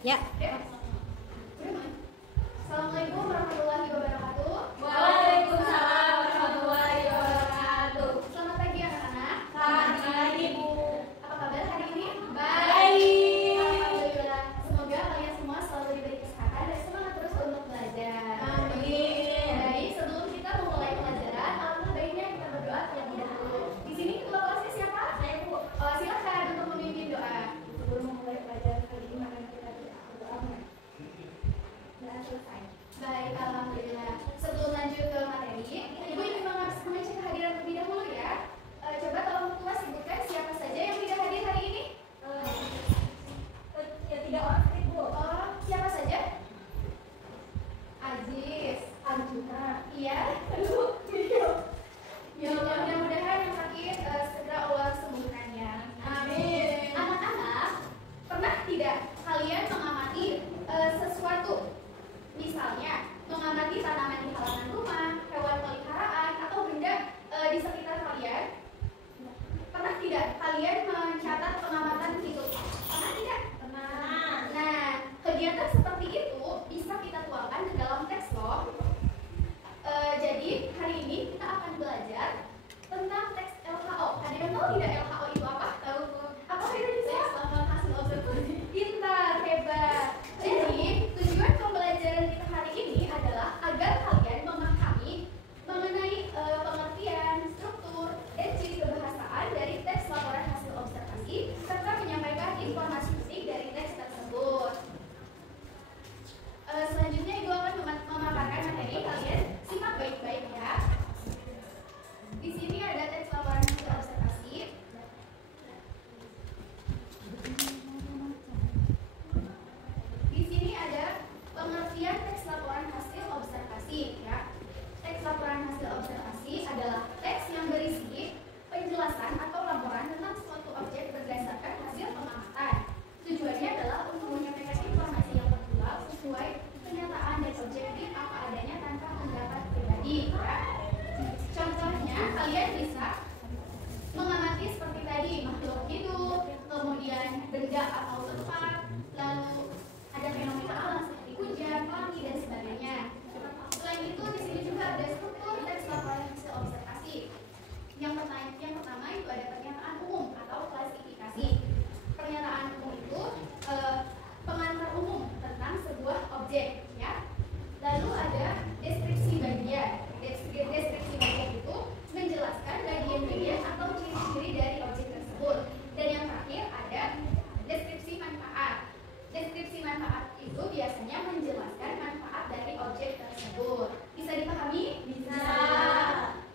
Ya. Assalamualaikum warahmatullahi wabarakatuh. Waalaikumsalam warahmatullahi wabarakatuh. Selamat pagi anak-anak. Selamat pagi, Bu. Apa kabar hari ini? Baik. Alhamdulillah. Semoga kalian semua selalu diberi kesehatan dan semangat terus untuk belajar. Amin. Baik, sebelum kita memulai pelajaran, alangkah baiknya kita berdoa terlebih dahulu. Di sini ketua kelasnya siapa? Saya, Bu. Oh, silakan untuk memimpin doa. Sebelum memulai pelajaran kali ini, mari kita berdoa. Dan selesai. Baik, alhamdulillah. Sebelum lanjut ke materi, Ibu ingin mengecek kehadiran terlebih dahulu ya. Coba tolong ketua sebutkan siapa saja yang tidak hadir hari ini. Ya 3 orang sih, Bu. Oh, siapa saja? Aziz, Arjuna, iya, aduh, ya Allah, mudah-mudahan yang sakit segera Allah sembuhkannya. Amin. Anak-anak, pernah tidak kalian mengamati sesuatu? Misalnya, mengamati tanaman di halaman rumah, hewan peliharaan, atau benda di sekitar kalian? Pernah tidak kalian mencatat pengamatan itu? Pernah tidak? Pernah. Nah, kegiatan seperti itu bisa kita tuangkan ke dalam teks loh. Jadi, hari ini kita akan belajar tentang teks LHO. Ada yang tahu tidak LHO itu apa? Tahu? Apa itu bisa? Laporan hasil observasi. Pintar, hebat. Jadi, tujuan pembelajaran kita hari ini adalah agar kalian memahami mengenai pengertian, struktur, dan ciri kebahasaan dari teks laporan hasil observasi serta menyampaikan informasi penting dari teks tersebut. Selanjutnya Ibu akan memaparkan materi, kalian simak baik-baik ya. Di sini ada teks laporan hasil observasi. Di sini ada pengertian teks laporan hasil observasi ya. Teks laporan hasil observasi adalah teks yang berisi penjelasan atau laporan tentang suatu objek berdasarkan hasil pengamatan. Tujuannya adalah untuk menyampaikan informasi yang berulang sesuai kenyataan dan objektif apa adanya tanpa pendapat pribadi ya. Contohnya kalian bisa mengamati seperti tadi makhluk hidup, kemudian benda atau tempat, lalu ada fenomena alam seperti hujan, pelangi dan sebagainya. Selain itu di sini juga ada struktur teks laporan hasil observasi. Yang pertama itu ada pernyataan umum atau klasifikasi. Pernyataan umum itu pengantar umum tentang sebuah objek ya. Lalu ada deskripsi bagian. Deskripsi bagian itu menjelaskan bagian-bagian atau ciri-ciri dari objek tersebut. Dan yang terakhir ada deskripsi manfaat. Deskripsi manfaat itu biasanya menjelaskan manfaat dari objek tersebut. Bisa dipahami? Bisa.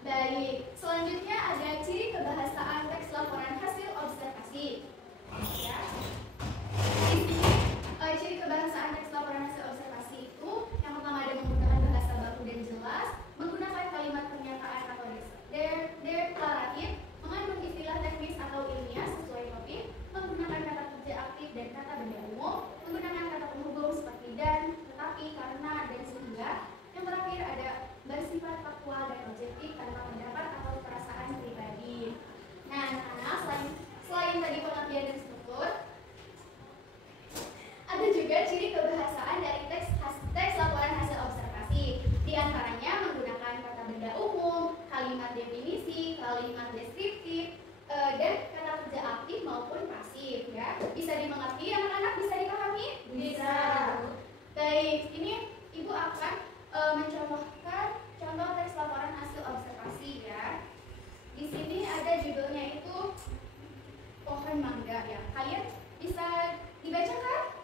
Baik. Selanjutnya ada ciri kebahasaan teks laporan hasil observasi. Ya. Ciri kebahasaan teks laporan hasil observasi itu yang pertama ada menggunakan bahasa baku dan jelas, menggunakan kalimat pernyataan atau deklaratif, mengandung istilah teknis atau ilmiah sesuai topik, menggunakan kata kerja aktif dan kata benda umum, menggunakan kata penghubung seperti dan, tetapi, karena, dan sehingga. Yang terakhir ada bersifat faktual dan objektif tanpa pendapat atau perasaan pribadi. Nah, anak-anak, selain tadi pengertian dan struktur, ada juga ciri kebahasaan dari teks laporan hasil observasi. Di antaranya menggunakan kata benda umum, kalimat definisi, kalimat deskriptif, dan kata kerja aktif maupun pasif ya. Bisa dimengerti anak-anak, bisa dipahami? Bisa. Baik, ini Ibu akan mencontohkan contoh teks laporan hasil observasi ya. Di sini ada judulnya itu pohon mangga ya. Kalian bisa dibacakan?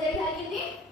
pelajari hari ini?